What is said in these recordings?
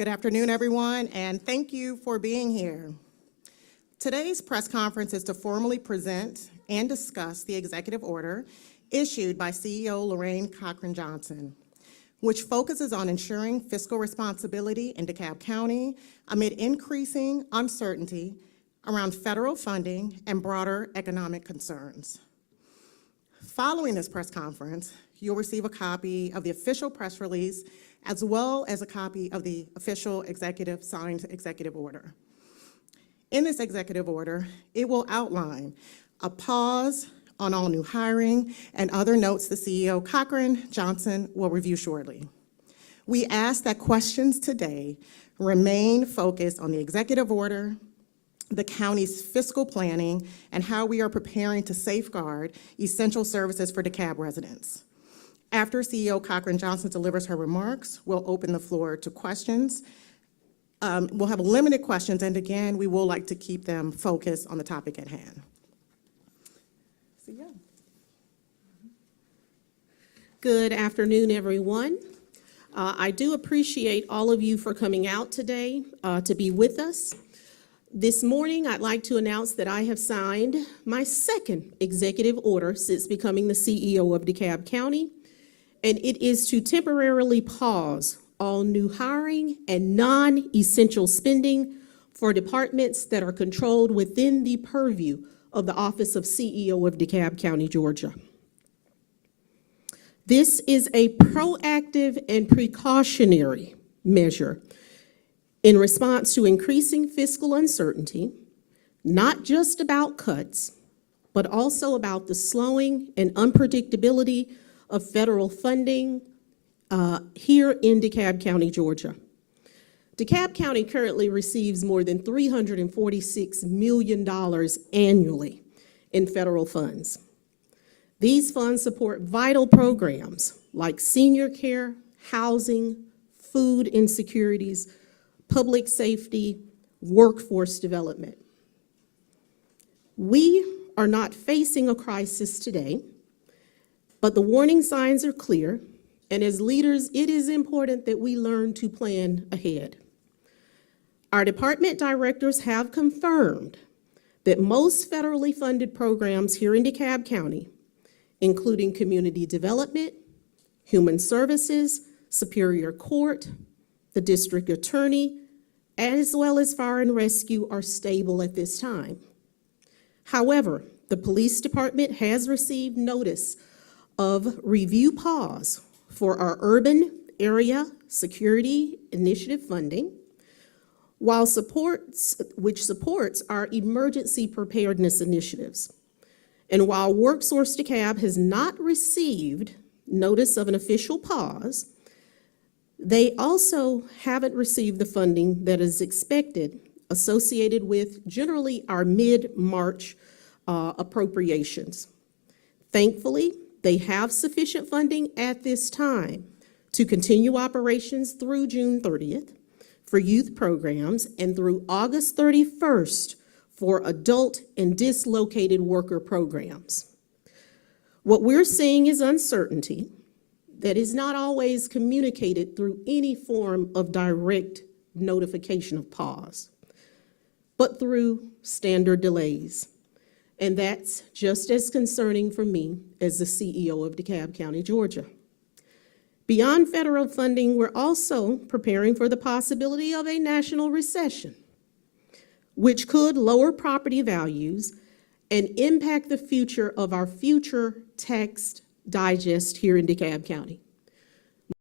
Good afternoon, everyone, and thank you for being here. Today's press conference is to formally present and discuss the executive order issued by CEO Lorraine Cochran-Johnson, which focuses on ensuring fiscal responsibility in Dekalb County amid increasing uncertainty around federal funding and broader economic concerns. Following this press conference, you'll receive a copy of the official press release as well as a copy of the official signed executive order. In this executive order, it will outline a pause on all new hiring and other notes the CEO Cochran-Johnson will review shortly. We ask that questions today remain focused on the executive order, the county's fiscal planning, and how we are preparing to safeguard essential services for DeKalb residents. After CEO Cochran-Johnson delivers her remarks, we'll open the floor to questions. We'll have limited questions, and again, we will like to keep them focused on the topic at hand. CEO. Good afternoon, everyone. I do appreciate all of you for coming out today to be with us. This morning, I'd like to announce that I have signed my second executive order since becoming the CEO of DeKalb County, and it is to temporarily pause all new hiring and non-essential spending for departments that are controlled within the purview of the Office of CEO of DeKalb County, Georgia. This is a proactive and precautionary measure in response to increasing fiscal uncertainty, not just about cuts, but also about the slowing and unpredictability of federal funding here in DeKalb County, Georgia. DeKalb County currently receives more than $346 million annually in federal funds. These funds support vital programs like senior care, housing, food insecurities, public safety, workforce development. We are not facing a crisis today, but the warning signs are clear, and as leaders, it is important that we learn to plan ahead. Our department directors have confirmed that most federally funded programs here in DeKalb County, including community development, human services, Superior Court, the district attorney, as well as fire and rescue, are stable at this time. However, the police department has received notice of review pause for our urban area security initiative funding, which supports our emergency preparedness initiatives. And while WorkSource DeKalb has not received notice of an official pause, they also haven't received the funding that is expected associated with generally our mid-March appropriations. Thankfully, they have sufficient funding at this time to continue operations through June 30th for youth programs and through August 31st for adult and dislocated worker programs. What we're seeing is uncertainty that is not always communicated through any form of direct notification of pause, but through standard delays. And that's just as concerning for me as the CEO of DeKalb County, Georgia. Beyond federal funding, we're also preparing for the possibility of a national recession, which could lower property values and impact the future of our future tax digest here in DeKalb County.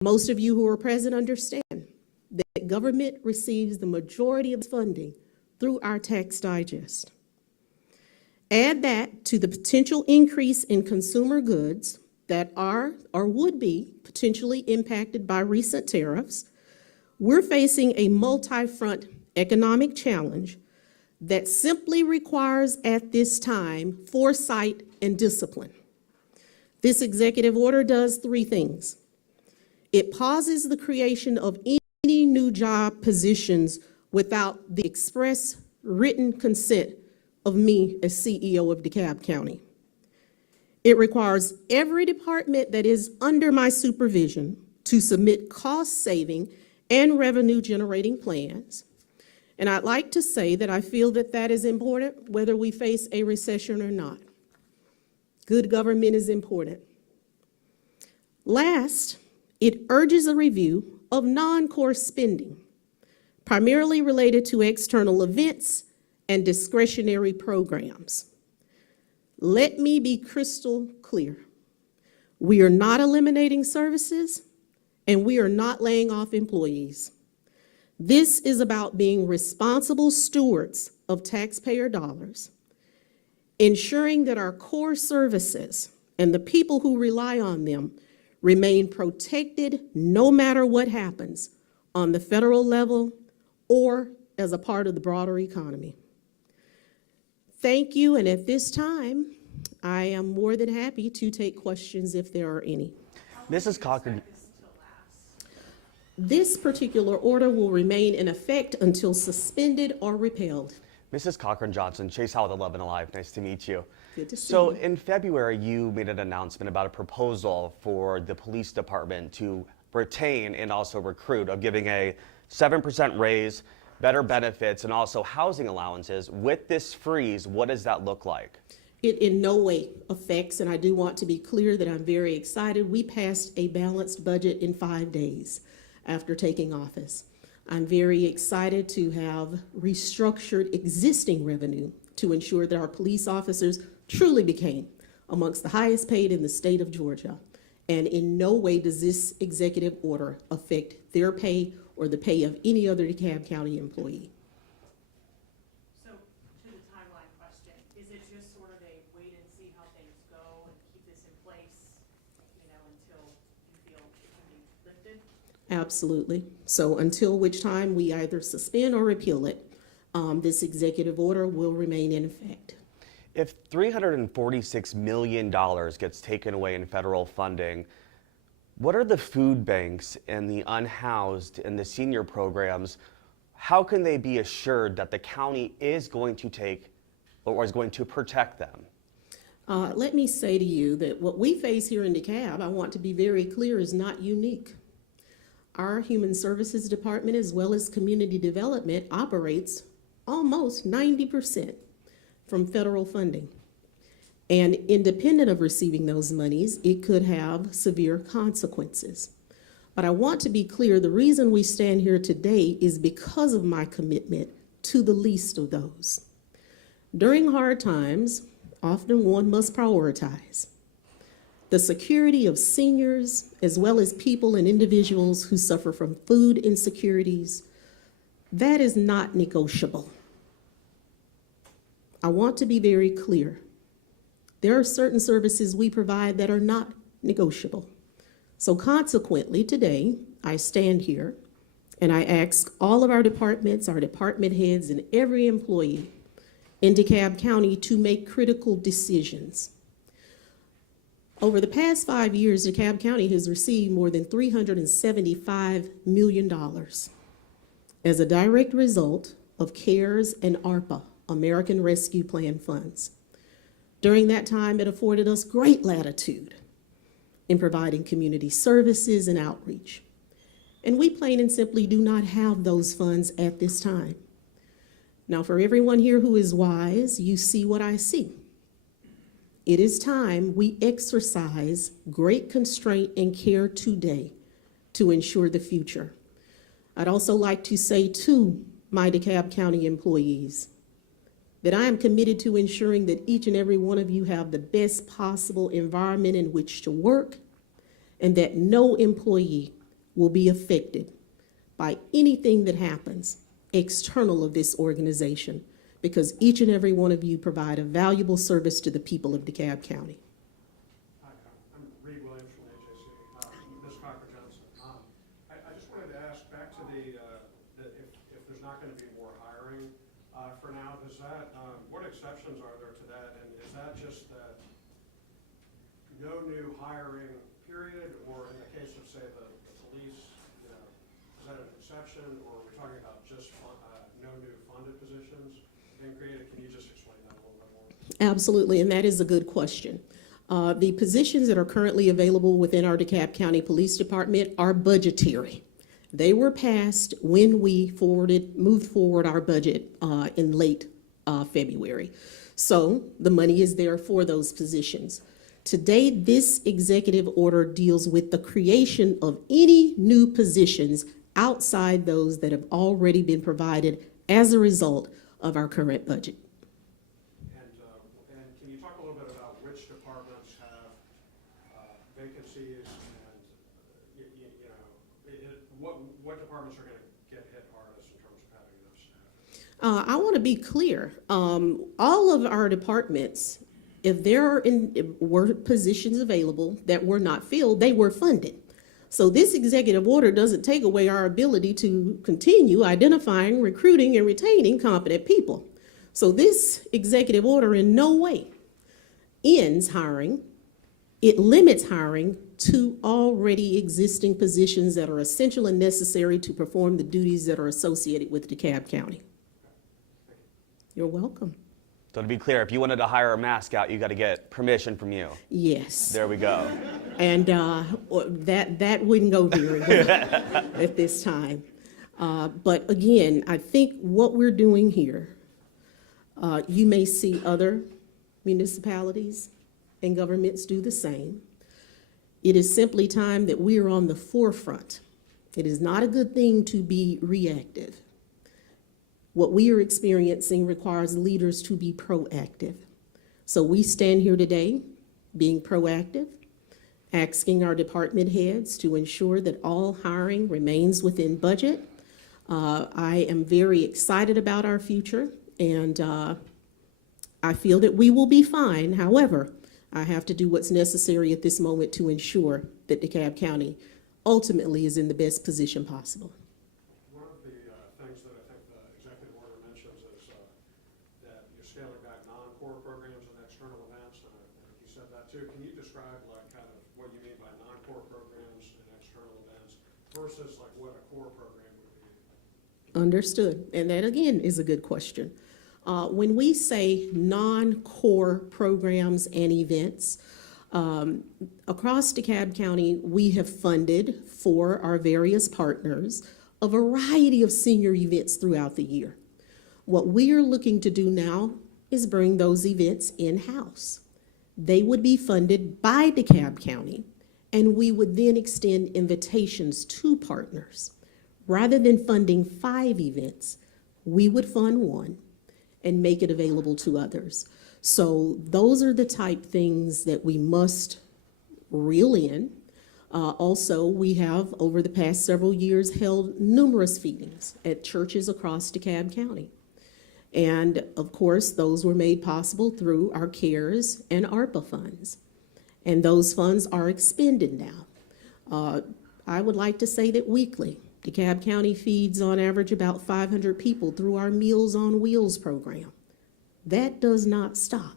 Most of you who are present understand that government receives the majority of funding through our tax digest. Add that to the potential increase in consumer goods that are or would be potentially impacted by recent tariffs, we're facing a multi-front economic challenge that simply requires at this time foresight and discipline. This executive order does three things. It pauses the creation of any new job positions without the express written consent of me as CEO of DeKalb County. It requires every department that is under my supervision to submit cost-saving and revenue-generating plans. And I'd like to say that I feel that that is important whether we face a recession or not. Good government is important. Last, it urges a review of non-core spending, primarily related to external events and discretionary programs. Let me be crystal clear. We are not eliminating services, and we are not laying off employees. This is about being responsible stewards of taxpayer dollars, ensuring that our core services and the people who rely on them remain protected no matter what happens on the federal level or as a part of the broader economy. Thank you, and at this time, I am more than happy to take questions if there are any. Mrs. Cochran, This particular order will remain in effect until suspended or repealed. Mrs. Cochran-Johnson, Chase Howell with 11 Alive. Nice to meet you. Good to see So you. in February, you made an announcement about a proposal for the police department to retain and also recruit of giving a 7% raise, better benefits, and also housing allowances. With this freeze, what does that look like? It in no way affects, and I do want to be clear that I'm very excited. We passed a balanced budget in 5 days after taking office. I'm very excited to have restructured existing revenue to ensure that our police officers truly became amongst the highest paid in the state of Georgia. And in no way does this executive order affect their pay or the pay of any other DeKalb County employee. So, to the timeline question, is it just sort of a wait and see how things go and keep this in place, until you feel it can be lifted? Absolutely. So until which time we either suspend or repeal it, this executive order will remain in effect. If $346 million gets taken away in federal funding, what are the food banks and the unhoused and the senior programs? How can they be assured that the county is going to take or is going to protect them? Let me say to you that what we face here in DeKalb, I want to be very clear, is not unique. Our Human Services Department, as well as Community Development, operates almost 90% from federal funding. And independent of receiving those monies, it could have severe consequences. But I want to be clear, the reason we stand here today is because of my commitment to the least of those. During hard times, often one must prioritize. The security of seniors, as well as people and individuals who suffer from food insecurities, that is not negotiable. I want to be very clear. There are certain services we provide that are not negotiable. So consequently, today, I stand here and I ask all of our departments, our department heads, and every employee in DeKalb County to make critical decisions. Over the past 5 years, DeKalb County has received more than $375 million as a direct result of CARES and ARPA, American Rescue Plan funds. During that time, it afforded us great latitude in providing community services and outreach. And we plain and simply do not have those funds at this time. Now, for everyone here who is wise, you see what I see. It is time we exercise great constraint and care today to ensure the future. I'd also like to say to my DeKalb County employees that I am committed to ensuring that each and every one of you have the best possible environment in which to work, and that no employee will be affected by anything that happens external of this organization, because each and every one of you provide a valuable service to the people of DeKalb County. Hi, I'm Reed Williams from AJC. Ms. Cochran-Johnson, I just wanted to ask back to if there's not going to be more hiring for now, does that, what exceptions are there to that? And is that just that no new hiring period, or in the case of, say, the police, is that an exception, or are we talking about just no new funded positions being created? Can you just explain that a little bit more? Absolutely, and that is a good question. The positions that are currently available within our DeKalb County Police Department are budgetary. They were passed when we moved forward our budget in late February. So the money is there for those positions. Today, this executive order deals with the creation of any new positions outside those that have already been provided as a result of our current budget. And can you talk a little bit about which departments have vacancies and, what departments are going to get hit hardest in terms of having enough staff? I want to be clear. All of our departments, if there were positions available that were not filled, they were funded. So this executive order doesn't take away our ability to continue identifying, recruiting, and retaining competent people. So this executive order in no way ends hiring. It limits hiring to already existing positions that are essential and necessary to perform the duties that are associated with DeKalb County. You're welcome. So to be clear, if you wanted to hire a mascot, you got to get permission from you. Yes. There we go. And that wouldn't go very well at this time. But again, I think what we're doing here, you may see other municipalities and governments do the same. It is simply time that we are on the forefront. It is not a good thing to be reactive. What we are experiencing requires leaders to be proactive. So we stand here today being proactive, asking our department heads to ensure that all hiring remains within budget. I am very excited about our future, and I feel that we will be fine. However, I have to do what's necessary at this moment to ensure that DeKalb County ultimately is in the best position possible. One of the things that I think the executive order mentions is that you're scaling back non-core programs and external events, and I think you said that too. Can you describe like kind of what you mean by non-core programs and external events versus like what a core program would be? Understood. And that again is a good question. When we say non-core programs and events, across DeKalb County, we have funded for our various partners a variety of senior events throughout the year. What we are looking to do now is bring those events in-house. They would be funded by DeKalb County, and we would then extend invitations to partners. Rather than funding 5 events, we would fund 1 and make it available to others. So those are the type things that we must reel in. Also, we have, over the past several years, held numerous feedings at churches across DeKalb County. And of course, those were made possible through our CARES and ARPA funds. And those funds are expended now. I would like to say that weekly, DeKalb County feeds on average about 500 people through our Meals on Wheels program. That does not stop.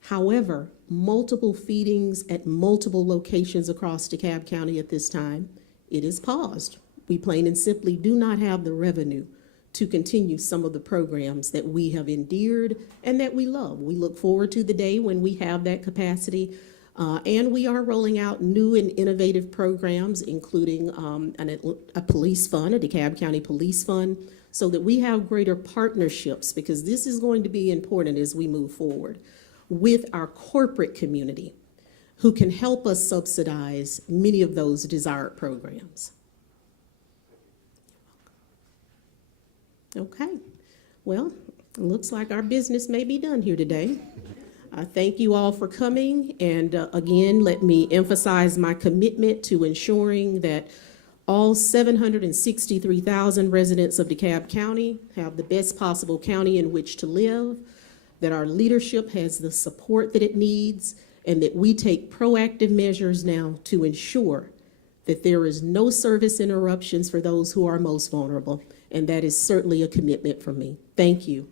However, multiple feedings at multiple locations across DeKalb County at this time, it is paused. We plain and simply do not have the revenue to continue some of the programs that we have endeared and that we love. We look forward to the day when we have that capacity. And we are rolling out new and innovative programs, including a police fund, a DeKalb County Police Fund, so that we have greater partnerships, because this is going to be important as we move forward, with our corporate community, who can help us subsidize many of those desired programs. Okay, well, it looks like our business may be done here today. I thank you all for coming, and again, let me emphasize my commitment to ensuring that all 763,000 residents of DeKalb County have the best possible county in which to live, that our leadership has the support that it needs, and that we take proactive measures now to ensure that there is no service interruptions for those who are most vulnerable, and that is certainly a commitment from me. Thank you.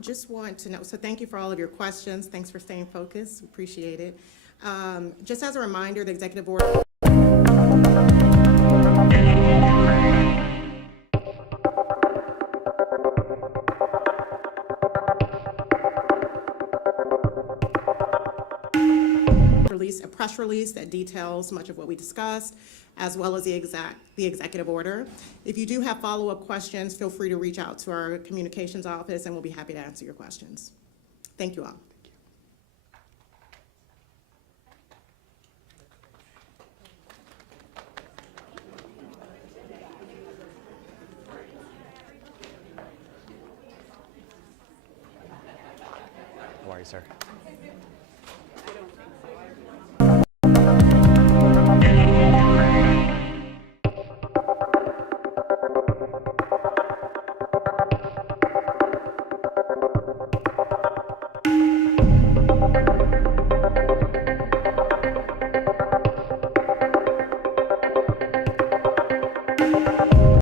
Just want to know, so thank you for all of your questions. Thanks for staying focused. Appreciate it. Just as a reminder, the executive order. A press release that details much of what we discussed, as well as the executive order. If you do have follow-up questions, feel free to reach out to our communications office, and we'll be happy to answer your questions. Thank you all. How are you, sir?